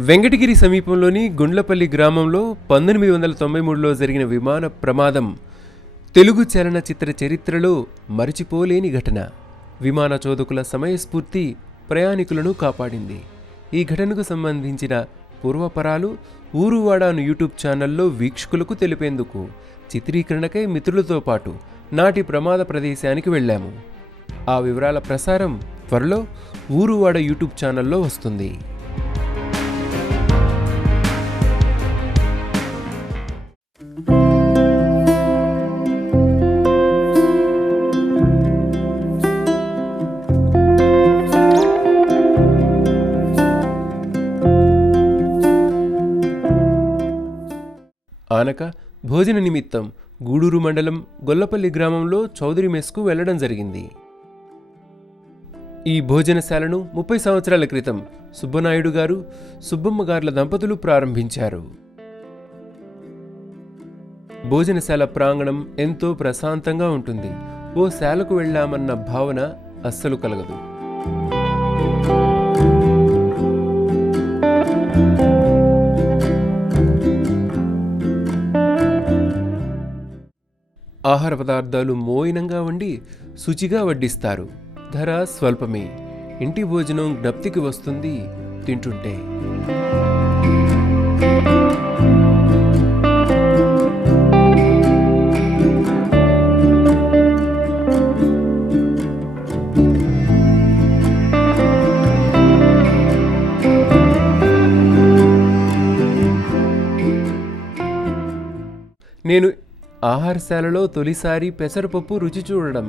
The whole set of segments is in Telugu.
వెంకటగిరి సమీపంలోని గుండ్లపల్లి గ్రామంలో పంతొమ్మిది వందల తొంభై మూడులో జరిగిన విమాన ప్రమాదం తెలుగు చలనచిత్ర చరిత్రలో మరచిపోలేని ఘటన. విమాన చోదకుల సమయస్ఫూర్తి ప్రయాణికులను కాపాడింది. ఈ ఘటనకు సంబంధించిన పూర్వపరాలు ఊరువాడాను యూట్యూబ్ ఛానల్లో వీక్షకులకు తెలిపేందుకు చిత్రీకరణకై మిత్రులతో పాటు నాటి ప్రమాద ప్రదేశానికి వెళ్ళాము. ఆ వివరాల ప్రసారం త్వరలో ఊరువాడ యూట్యూబ్ ఛానల్లో వస్తుంది. ఆనక భోజన నిమిత్తం గూడూరు మండలం గొల్లపల్లి గ్రామంలో చౌదరి మెస్కు వెళ్ళడం జరిగింది. ఈ భోజనశాలను ముప్పై సంవత్సరాల క్రితం సుబ్బనాయుడు గారు సుబ్బమ్మ గార్ల దంపతులు ప్రారంభించారు. భోజనశాల ప్రాంగణం ఎంతో ప్రశాంతంగా ఉంటుంది. ఓ శాలకు వెళ్ళామన్న భావన అస్సలు కలగదు. ఆహార పదార్థాలు మోయినంగా వండి శుచిగా వడ్డిస్తారు. ధర స్వల్పమే. ఇంటి భోజనం జ్ఞప్తికి వస్తుంది. తింటుంటే. ఆహారశాలలో తొలిసారి పెసరపప్పు రుచి చూడడం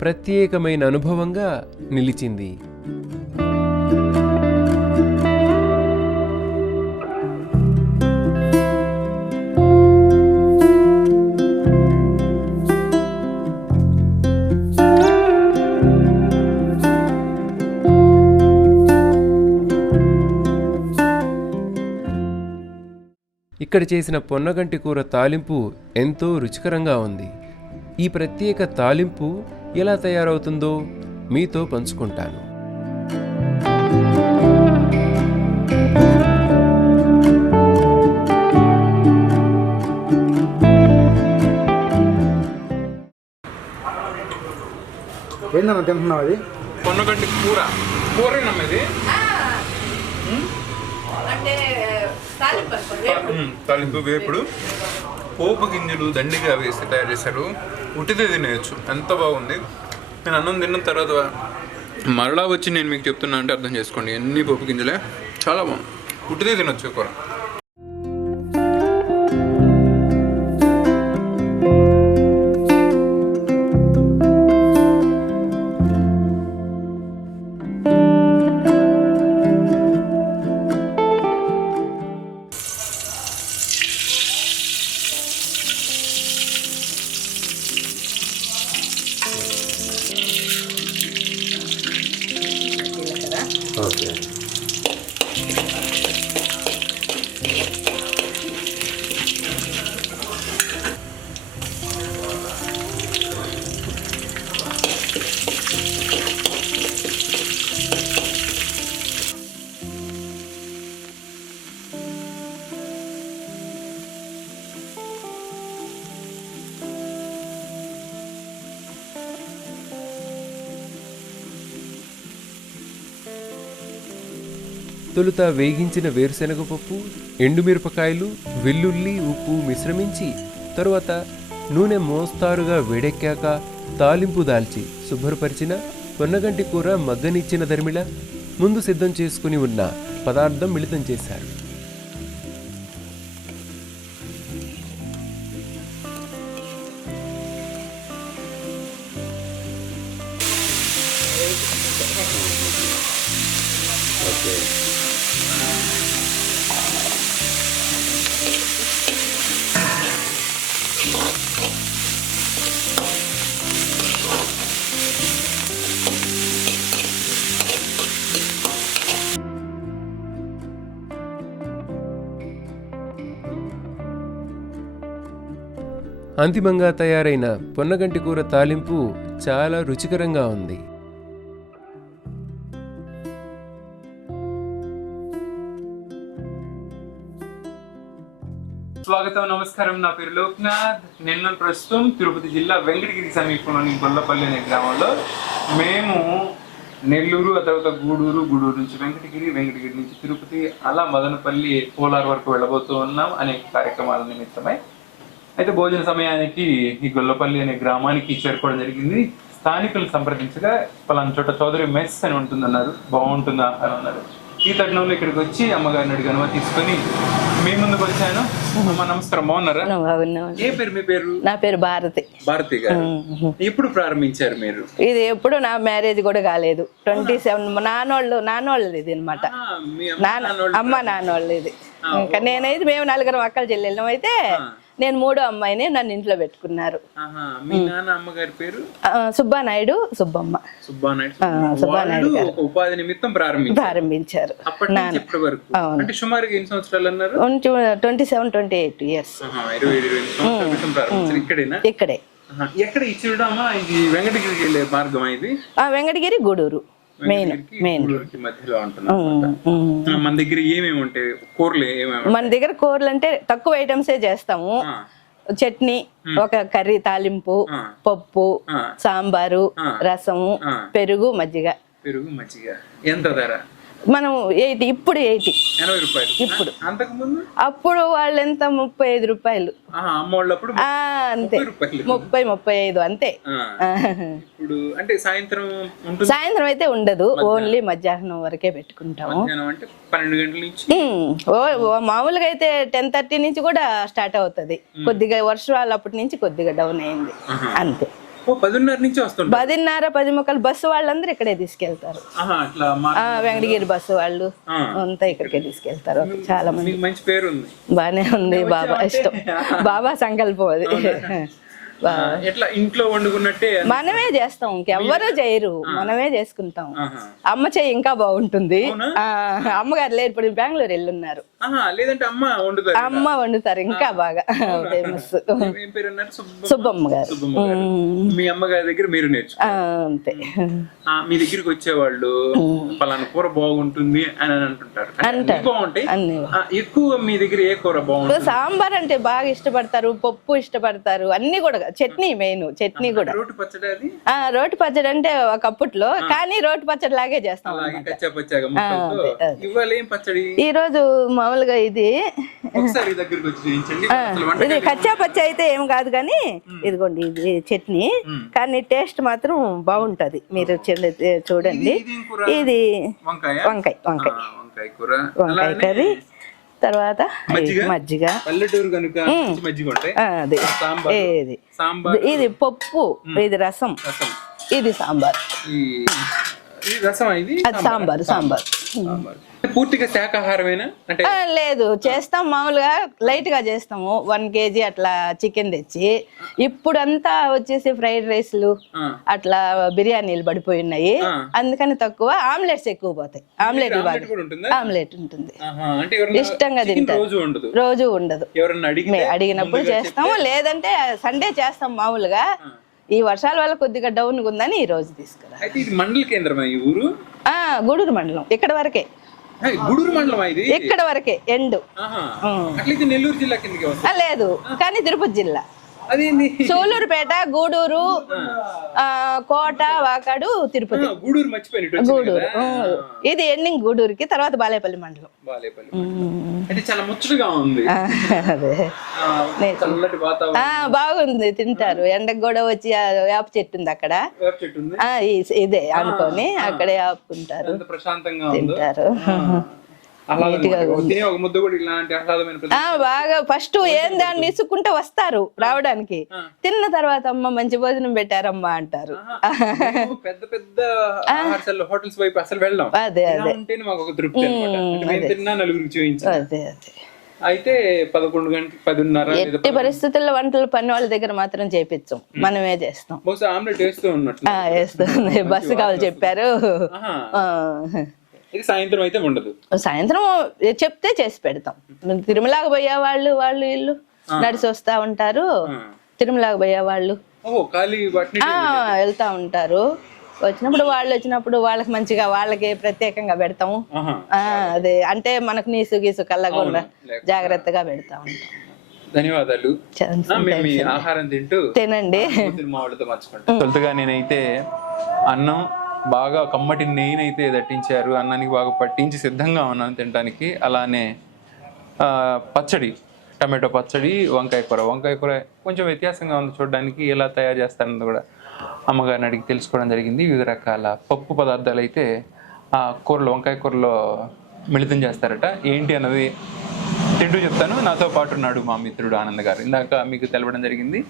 ప్రత్యేకమైన అనుభవంగా నిలిచింది. ఇక్కడ చేసిన పొన్నగంటి కూర తాలింపు ఎంతో రుచికరంగా ఉంది. ఈ ప్రత్యేక తాలింపు ఎలా తయారవుతుందో మీతో పంచుకుంటాను. ఏందన్నా తింటున్నావు అది? పొన్నగంటి కూర. కూరేనమ్మ ఇది అంటే తాలింపు వేపుడు. పోపు గింజలు దండిగా వేసి తయారు చేశారు. ఉట్టిదే తినేయచ్చు. ఎంత బాగుంది. నేను అన్నం తిన్న తర్వాత మరలా వచ్చి నేను మీకు చెప్తున్నా అంటే అర్థం చేసుకోండి. ఎన్ని పోపు గింజలే. చాలా బాగుంది. ఉట్టిదే తినొచ్చు కూర తొలుత వేగించిన వేరుశనగ పప్పు ఎండుమిరపకాయలు వెల్లుల్లి ఉప్పు మిశ్రమించి తరువాత నూనె మోస్తారుగా వేడెక్కాక తాలింపు దాల్చి శుభ్రపరిచిన పొన్నగంటి కూర మగ్గనిచ్చిన దరిమిళ ముందు సిద్ధం చేసుకుని ఉన్న పదార్థం మిళితం చేశారు Okay. అంతిమంగా తయారైన పొన్నగంటి కూర తాలింపు చాలా రుచికరంగా ఉంది. స్వాగతం నమస్కారం. నా పేరు లోక్నాథ్. నిన్న ప్రస్తుతం తిరుపతి జిల్లా వెంకటగిరి సమీపంలోని గొల్లపల్లి అనే గ్రామంలో మేము నెల్లూరు ఆ తర్వాత గూడూరు గూడూరు నుంచి వెంకటగిరి వెంకటగిరి నుంచి తిరుపతి అలా మదనపల్లి పోలార్ వరకు వెళ్ళబోతూ ఉన్నాం అనే కార్యక్రమాల నిమిత్తమై. అయితే భోజన సమయానికి ఈ గొల్లపల్లి అనే గ్రామానికి చేరుకోవడం జరిగింది. స్థానికులను సంప్రదించగా పలానా చోట చౌదరి మెస్ అని ఉంటుందన్నారు. బాగుంటుందా అని అన్నారు. ఈ తరుణంలో ఇక్కడికి వచ్చి అమ్మగారిని అడిగి అనుమతి తీసుకొని మీ ముందుకు వచ్చాను. అమ్మ నమస్కారం. బాగున్నారా? బాగున్నాం ఏ పేరు మీ పేరు? నా పేరు భారతి. భారతి గారు. ఎప్పుడు ప్రారంభించారు మీరు? ఇది ఎప్పుడు నా మ్యారేజ్ కూడా కాలేదు. ట్వంటీ సెవెన్ నాన్నోళ్ళు నాన్నోళ్ళది ఇది అనమాట అమ్మ నాన్నోళ్ళు ఇది ఇంకా నేనైతే మేము నలుగురం అక్కల చెల్లెళ్ళం అయితే నేను మూడో అమ్మాయిని నన్ను ఇంట్లో పెట్టుకున్నారు. ఆహా, మీ నాన్న అమ్మగారి పేరు? ఆ, సుబ్బానాయుడు సుబ్బమ్మ. సుబ్బానాయుడు ఉపాధి నిమిత్తం ప్రారంభించారు. ప్రారంభించారు. అప్పటి నుంచి ఇప్పటి వరకు. అంటే సుమారుగా ఎన్ని సంవత్సరాలు అన్నారు? Twenty seven twenty eight years. ఇక్కడే. ఎక్కడ ఇచ్చిడమ్మా ఇది వెంకటగిరికి వెళ్ళే మార్గం ఇది? వెంకటగిరి గూడూరు. Main main. మన దగ్గర ఏమేమి ఉంటాయి కూరలు మన దగ్గర కూరలు అంటే తక్కువ ఐటమ్సే చేస్తాము. చట్నీ ఒక కర్రీ తాలింపు. పప్పు. సాంబారు. రసము. పెరుగు మజ్జిగ. పెరుగు మజ్జిగ. ఎంత ధర? మనం ఎయిటీ ఇప్పుడు ఎయిటీ. ఇప్పుడు. అప్పుడు వాళ్ళు ఎంత ముప్పై ఐదు రూపాయలు. అంతే. ముప్పై ముప్పై ఐదు అంతే. అంటే సాయంత్రం సాయంత్రం అయితే ఉండదు. ఓన్లీ మధ్యాహ్నం వరకే పెట్టుకుంటాము. మామూలుగా అయితే టెన్ థర్టీ నుంచి కూడా స్టార్ట్ అవుతుంది. కొద్దిగా వర్షాలు అప్పటి నుంచి కొద్దిగా డౌన్ అయింది. అంతే. పదిన్నర నుంచి వస్తుంటారు. పదిన్నర పది ముక్కలు బస్సు వాళ్ళందరూ ఇక్కడే తీసుకెళ్తారు. వెంకటగిరి బస్సు వాళ్ళు. అంతా ఇక్కడికే తీసుకెళ్తారు. చాలా మంది. మంచి పేరు ఉంది బానే ఉంది బాబా ఇష్టం. బాబా సంకల్పం అది. ఎట్లా ఇంట్లో వండుకున్నట్టే మనమే చేస్తాం ఇంకెవ్వరూ చేయరు. మనమే చేసుకుంటాం. అమ్మ చెయ్యి ఇంకా బాగుంటుంది. ఆ, అమ్మగారు లేరు ఇప్పుడు బెంగళూరు వెళ్ళున్నారు. లేదంటే అమ్మ వండుతారు అమ్మ వండుతారు ఇంకా బాగా ఫేమస్ సుబ్బమ్మ. గారు. మీ అమ్మగారి దగ్గర మీరు నేర్చు ఆ, అంతే. మీ దగ్గరికి వచ్చేవాళ్ళు పలానా కూర బాగుంటుంది అని అంటుంటారు. బాగుంటాయి. ఎక్కువ మీ దగ్గర ఏ కూర బాగుంటుంది? సాంబార్ అంటే బాగా ఇష్టపడతారు పప్పు ఇష్టపడతారు అన్ని కూడా చట్నీ మెయిన్ చట్నీ కూడా. రోటి పచ్చడి రోటి పచ్చడి అంటే ఒక అప్పట్లో కానీ రోటి పచ్చడి లాగే చేస్తాం ఇవాళ ఏం పచ్చడి? ఈ రోజు మామూలుగా ఇది. ఇది కచ్చా పచ్చ అయితే ఏం కాదు కానీ ఇదిగోండి ఇది చట్నీ. కానీ టేస్ట్ మాత్రం బాగుంటది. మీరు చూడండి. ఇది వంకాయ? వంకాయ వంకాయ. కర్రీ. తర్వాత మజ్జిగ? పల్లెటూరు కనుక అది. ఇది ఇది పప్పు ఇది రసం. ఇది సాంబార్. అది సాంబార్. సాంబార్. పూర్తిగా శాకాహారమేనా అంటే లేదు చేస్తాం మామూలుగా లైట్గా చేస్తాము. వన్ కేజీ అట్లా చికెన్ తెచ్చి. ఇప్పుడంతా వచ్చేసి ఫ్రైడ్ రైస్లు. అట్లా బిర్యానీలు పడిపోయి ఉన్నాయి. అందుకని తక్కువ. ఆమ్లెట్స్ ఎక్కువ పోతాయి. ఆమ్లెట్ ఆమ్లెట్ ఉంటుందా? ఇష్టంగా తింటారు. రోజు ఉండదు. అడిగినప్పుడు చేస్తాము. లేదంటే సండే చేస్తాం మామూలుగా. ఈ వర్షాల వల్ల కొద్దిగా డౌన్ ఉందని ఈ రోజు తీసుకురా. మండల కేంద్రమా ఈ ఊరు? ఆ గూడూరు మండలం. ఇక్కడ వరకే. గూడూరు మండలమా ఇది? ఇక్కడ వరకే ఎండు. అట్లయితే నెల్లూరు జిల్లా కిందకి లేదు కానీ తిరుపతి జిల్లా. సూలూరుపేట గూడూరు కోట వాకాడు తిరుపతి. గూడూరు గూడూరు. ఇది ఎండింగ్ గూడూరుకి తర్వాత బాలేపల్లి మండలం. బాగుంది తింటారు. ఎండకు కూడా వచ్చి వేప చెట్టు ఉంది అక్కడ. ఇదే అనుకొని అక్కడే ఆపుకుంటారు. తింటారు. బాగా ఫస్ట్ ఏం దాన్ని ఇసుకుంటే వస్తారు రావడానికి. తిన్న తర్వాత అమ్మ మంచి భోజనం పెట్టారమ్మా అంటారు. పెద్ద పెద్ద హోటల్స్ వైపు అసలు వెళ్ళాం. అదే మాకు ఒక తృప్తి అదే. అదే అయితే పదకొండు పదిన్నర ఎట్టి పరిస్థితుల్లో వంటలు పని వాళ్ళ దగ్గర మాత్రం చేపించాం మనమే చేస్తాం. ఆమ్లెట్ వేస్తూ బస్సు కావాలి చెప్పారు. ఇది సాయంత్రం అయితే ఉండదు. సాయంత్రం చెప్తే చేసి పెడతాం. తిరుమలకు పోయే వాళ్ళు వాళ్ళు వీళ్ళు నడిచి వస్తా ఉంటారు. తిరుమలకు పోయే వాళ్ళు. వెళ్తా ఉంటారు. వచ్చినప్పుడు వాళ్ళు వచ్చినప్పుడు వాళ్ళకి మంచిగా వాళ్ళకి ప్రత్యేకంగా పెడతాము. అదే అంటే మనకు నీసు గీసు కల్లకుండా జాగ్రత్తగా పెడతా ఉంటాం ధన్యవాదాలు. ఆహారం తింటూ తినండి. మా వాళ్ళతో మార్చుకుంటాం తొలుతగా నేనైతే అన్నం బాగా కమ్మటి నేనైతే దట్టించారు అన్నానికి బాగా పట్టించి సిద్ధంగా ఉన్నాను తినడానికి అలానే పచ్చడి టమాటో పచ్చడి వంకాయ కూర. వంకాయ కూర కొంచెం వ్యత్యాసంగా ఉంది చూడడానికి ఎలా తయారు చేస్తారన్నది కూడా అమ్మగారిని అడిగి తెలుసుకోవడం జరిగింది. వివిధ రకాల పప్పు పదార్థాలు అయితే ఆ కూరలో వంకాయ కూరలో మిళితం చేస్తారట. ఏంటి అన్నది తింటూ చెప్తాను. నాతో పాటు ఉన్నాడు మా మిత్రుడు ఆనంద్ గారు. ఇందాక మీకు తెలవడం జరిగింది.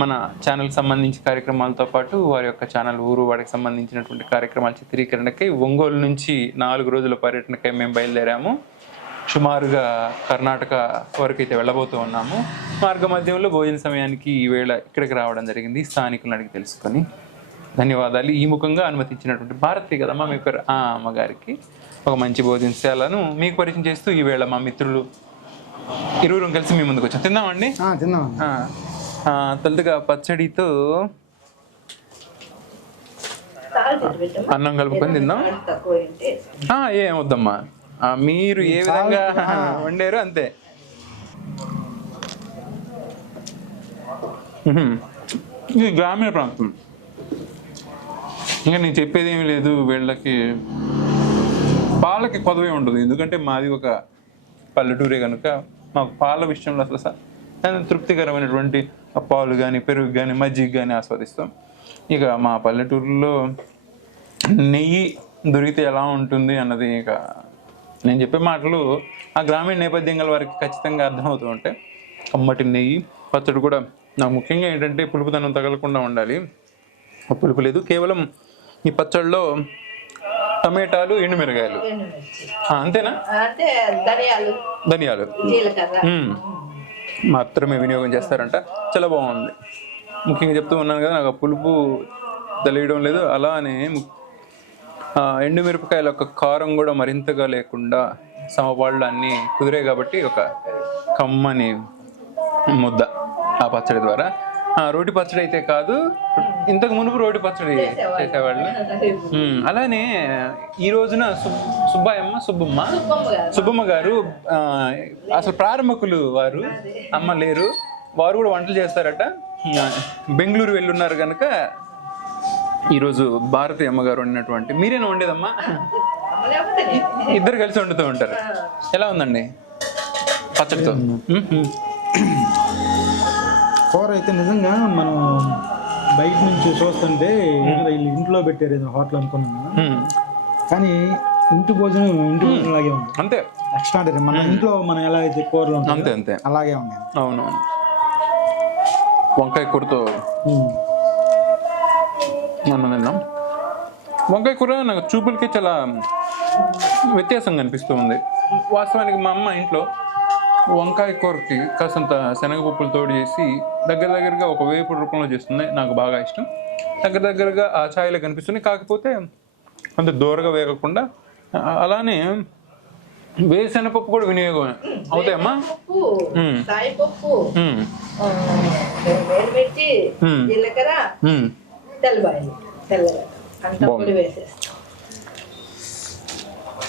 మన ఛానల్కి సంబంధించి కార్యక్రమాలతో పాటు వారి యొక్క ఛానల్ ఊరు వాడికి సంబంధించినటువంటి కార్యక్రమాల చిత్రీకరణకై ఒంగోలు నుంచి నాలుగు రోజుల పర్యటనకై మేము బయలుదేరాము. సుమారుగా కర్ణాటక వరకు అయితే వెళ్ళబోతూ ఉన్నాము. మార్గ మధ్యంలో భోజన సమయానికి ఈ వేళ ఇక్కడికి రావడం జరిగింది. స్థానికులను అడిగి తెలుసుకొని. ధన్యవాదాలు. ఈ ముఖంగా అనుమతించినటువంటి భారతి కదమ్మా మీ పేరు ఆ అమ్మగారికి. ఒక మంచి భోజనశాలను మీకు పరిచయం చేస్తూ ఈ వేళ మా మిత్రులు ఇరువురం కలిసి మీ ముందుకు వచ్చాం. తిందామండి తిందాం తొలుతగా పచ్చడితో. అన్నం కలుపుకొని తిందాం. సాల్ట్ తక్కువ ఉంటే ఆ, ఏం వద్దమ్మా. మీరు ఏ విధంగా వండారో అంతే. ఇది గ్రామీణ ప్రాంతం. ఇంకా నేను చెప్పేది ఏమీ లేదు వీళ్ళకి. పాలకి కొదవే ఉండదు. ఎందుకంటే మాది ఒక పల్లెటూరే కనుక మాకు పాల విషయంలో అసలు తృప్తికరమైనటువంటి పాలు కానీ పెరుగు కానీ మజ్జిగ కానీ ఆస్వాదిస్తాం. ఇక మా పల్లెటూరులో నెయ్యి దొరికితే ఎలా ఉంటుంది అన్నది ఇక నేను చెప్పే మాటలు ఆ గ్రామీణ నేపథ్యం గల వారికి ఖచ్చితంగా అర్థమవుతూ ఉంటాయి కమ్మటి నెయ్యి పచ్చడి కూడా నాకు ముఖ్యంగా ఏంటంటే పులుపుదనం తగలకుండా ఉండాలి. పులుపు లేదు కేవలం ఈ పచ్చడిలో టమాటాలు ఎండుమిరగాయలు. అంతేనా? ధనియాలు. ధనియాలు. మాత్రమే వినియోగం చేస్తారంట. చాలా బాగుంది. ముఖ్యంగా చెప్తూ ఉన్నాను కదా నాకు పులుపు తెలియడం లేదు. అలానే ఎండుమిరపకాయల యొక్క కారం కూడా మరింతగా లేకుండా సమపాళ్ళు అన్నీ కుదిరాయి కాబట్టి ఒక కమ్మని ముద్ద ఆ పచ్చడి ద్వారా రోటి పచ్చడి అయితే కాదు. ఇంతకు మునుపు రోటి పచ్చడి చేసేవాళ్ళు. అలానే ఈ రోజున సుబ్బాయమ్మ సుబ్బమ్మ. సుబ్బమ్మ గారు. అసలు ప్రారంభకులు వారు. అమ్మ లేరు. వారు కూడా వంటలు చేస్తారట. బెంగళూరు వెళ్ళున్నారు కనుక ఈరోజు భారతి అమ్మగారు వండినటువంటి మీరేనా వండేదమ్మా. ఇద్దరు కలిసి వండుతూ ఉంటారు. ఎలా ఉందండి? పచ్చడితో. కూర అయితే నిజంగా మనం బయట నుంచి చూస్తుంటే ఏదో వీళ్ళు ఇంట్లో పెట్టారు ఏదో హోటల్ అనుకున్నాను. మ్మ్. కానీ ఇంటి భోజనం ఇంటి భోజనం లాగే ఉంది. అంతే. ఎక్స్ట్రాడరీ మన ఇంట్లో మనం ఎలా అయితే కూరలు అంతే ఉంటాయో అంతే. అలాగే ఉన్నాయి అవునవును. వంకాయ కూరతో ఉమ్. మనం తిన్నాం. వంకాయ కూర నాకు చూపులకి చాలా వ్యత్యాసం కనిపిస్తూ ఉంది. వాస్తవానికి మా అమ్మ ఇంట్లో వంకాయ కూరకి కాసంత శనగపప్పులు తోడు చేసి దగ్గర దగ్గరగా ఒక వేపుడు రూపంలో చేస్తుంది. నాకు బాగా ఇష్టం. దగ్గర దగ్గరగా ఆ ఛాయలు కనిపిస్తున్నాయి కాకపోతే అంత దూరగా వేగకుండా అలానే వేసెనపప్పు కూడా వినియోగం అవుతాయమ్మా. జీలకర్ర అంతా వేసేస్తాం.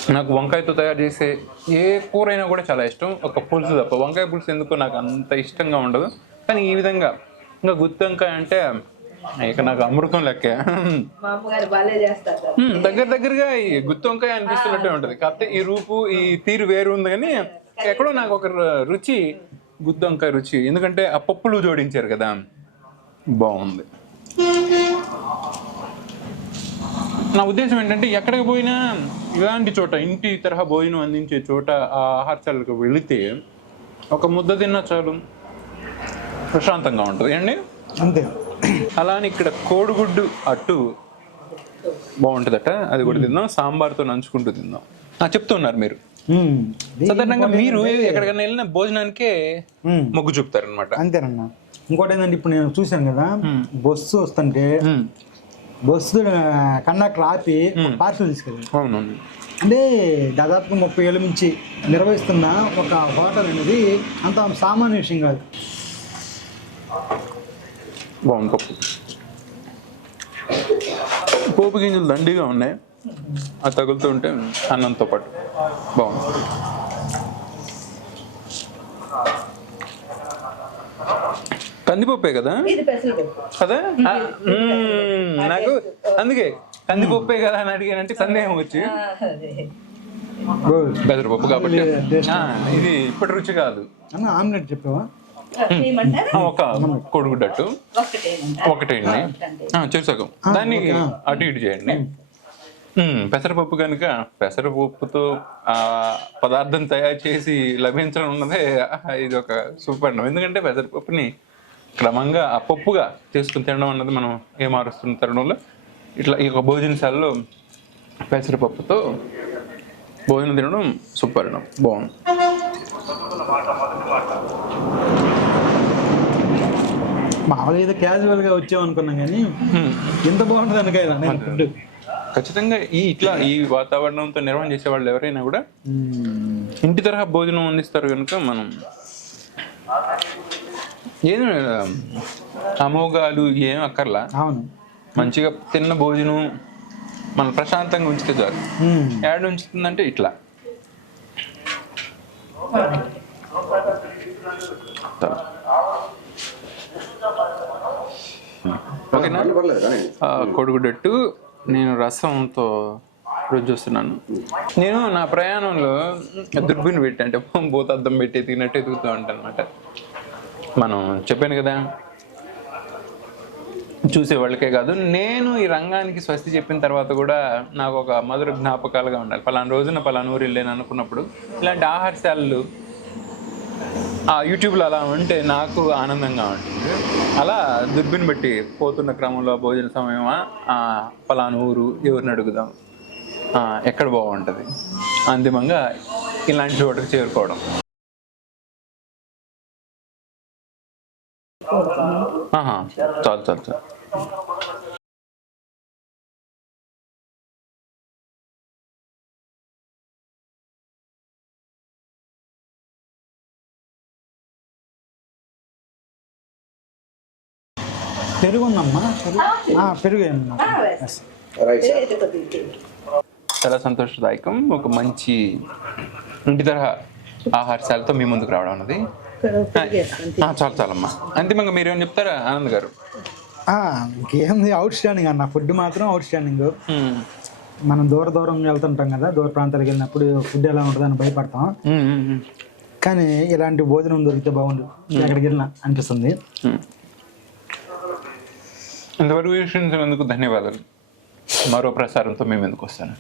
నాకు వంకాయతో తయారు చేసే ఏ కూర అయినా కూడా చాలా ఇష్టం. ఒక పులుసు తప్ప. వంకాయ పులుసు ఎందుకో నాకు అంత ఇష్టంగా ఉండదు. కానీ ఈ విధంగా ఇంకా గుత్తి వంకాయ అంటే ఇక నాకు అమృతం లెక్కే. దగ్గర దగ్గరగా ఈ గుత్తి వంకాయ అనిపిస్తున్నట్టే ఉంటుంది. కాకపోతే ఈ రూపు ఈ తీరు వేరు ఉంది కానీ ఎక్కడో నాకు ఒక రుచి గుత్తి వంకాయ రుచి. ఎందుకంటే ఆ పప్పులు జోడించారు కదా. బాగుంది. నా ఉద్దేశం ఏంటంటే ఎక్కడికి పోయినా ఇలాంటి చోట ఇంటి తరహా భోజనం అందించే చోట ఆ ఆహారశాలకు వెళితే ఒక ముద్ద తిన్నా చాలు. ప్రశాంతంగా ఉంటుంది. అండి అంతే. అలానే ఇక్కడ కోడిగుడ్డు అట్టు బాగుంటుందట. అది కూడా తిందాం. సాంబార్తో నంచుకుంటూ తిందాం. ఆ, చెప్తున్నారు మీరు. సాధారణంగా మీరు ఎక్కడికైనా వెళ్ళిన భోజనానికే. మొగ్గు చూపుతారు అనమాట అంతేనన్నా. ఇంకోటి ఏంటంటే ఇప్పుడు నేను చూశాను కదా బస్సు వస్తుంటే బస్సు కండక్టర్ ఆపి పార్సల్ తీసుకెళ్ళాను అవునవును. అంటే దాదాపు ముప్పై ఏళ్ళ నుంచి నిర్వహిస్తున్న ఒక హోటల్ అనేది అంత సామాన్య విషయం కాదు. బాగుంది పప్పు. పోపు గింజలు దండిగా ఉన్నాయి. అది తగులుతూ ఉంటే అన్నంతో పాటు. బాగుంది. కందిపప్పే కదా. నాకు అందుకే కందిపప్పే కదా అని అడిగానంటే సందేహం వచ్చి. పెసరపప్పు కాబట్టి. ఆ, ఇది ఇప్పటి రుచి కాదు. అన్న ఆమ్లెట్ చెప్పావా? ఆ, ఒక కొడుకుడట్టు ఒకటేండి. ఆ, చేసాకు దాన్ని అటు ఇటు చేయండి. పెసరపప్పు కనుక పెసరపప్పుతో ఆ పదార్థం తయారు చేసి లభించడం ఉన్నదే ఇది ఒక సూపర్ అన్నం. ఎందుకంటే పెసరపప్పుని క్రమంగా ఆ పప్పుగా చేసుకుని తినడం అన్నది మనం ఏ మారుస్తున్న తరుణంలో ఇట్లా ఈ యొక్క భోజనశాలలో పెసరపప్పుతో భోజనం తినడం సూపర్ అన్నం. బాగుంది. మామూలుగా ఏదో క్యాజువల్గా వచ్చాం అనుకున్నాం కానీ ఎంత బాగుంటుంది ఫుడ్ ఖచ్చితంగా ఈ ఇట్లా ఈ వాతావరణంతో నిర్వహణ చేసే వాళ్ళు ఎవరైనా కూడా ఇంటి తరహా భోజనం అందిస్తారు కనుక మనం ఏదో అమోఘాలు ఏం అక్కర్లా? అవును. మంచిగా తిన్న భోజనం మనం ప్రశాంతంగా ఉంచితే చాలు. యాడ్ ఉంచుతుందంటే ఇట్లా. ఓకేనా? కొడుకుడట్టు నేను రసంతో రుచి చూస్తున్నాను. నేను నా ప్రయాణంలో దుర్బిన్ పెట్టి అంటే భూతద్దం పెట్టి ఎతికినట్టు ఎదుగుతూ ఉంటాను అనమాట మనం చెప్పాను కదా చూసే వాళ్ళకే కాదు. నేను ఈ రంగానికి స్వస్తి చెప్పిన తర్వాత కూడా నాకు ఒక మధుర జ్ఞాపకాలుగా ఉండాలి. పలానా రోజున పలానా ఊరు వెళ్ళాను అనుకున్నప్పుడు ఇలాంటి ఆహారశాలలు ఆ యూట్యూబ్లో అలా ఉంటే నాకు ఆనందంగా ఉంటుంది. అలా దుర్బిన్ బట్టి పోతున్న క్రమంలో భోజన సమయమా? ఆ, పలానా ఊరు ఎవరిని అడుగుదాం? ఎక్కడ బాగుంటుంది? అంతిమంగా ఇలాంటి చోటుకు చేరుకోవడం. ఆహా, చాలు చాలు చాలు. పెరుగు. ఉందమ్మా పెరుగు. చాలా సంతోషదాయకం. ఒక మంచి ఇంటి తరహా ఆహారశాలతో మీ ముందుకు రావడం అన్నది. ఆ, చాలు చాలమ్మా. అంతిమంగా మీరేమని చెప్తారా ఆనంద్ గారు? ఇంకేంది అవుట్ స్టాండింగ్ అన్న. ఫుడ్ మాత్రం అవుట్ స్టాండింగ్. మనం దూర దూరం వెళ్తుంటాం కదా దూర ప్రాంతాలకు వెళ్ళినప్పుడు ఫుడ్ ఎలా ఉంటుందని భయపడతాం. కానీ ఇలాంటి భోజనం దొరికితే బాగుండు. ఎక్కడికి వెళ్ళినా అనిపిస్తుంది. ఇంతవరకు ధన్యవాదాలు. మరో ప్రసారంతో మేము ఎందుకు వస్తాను?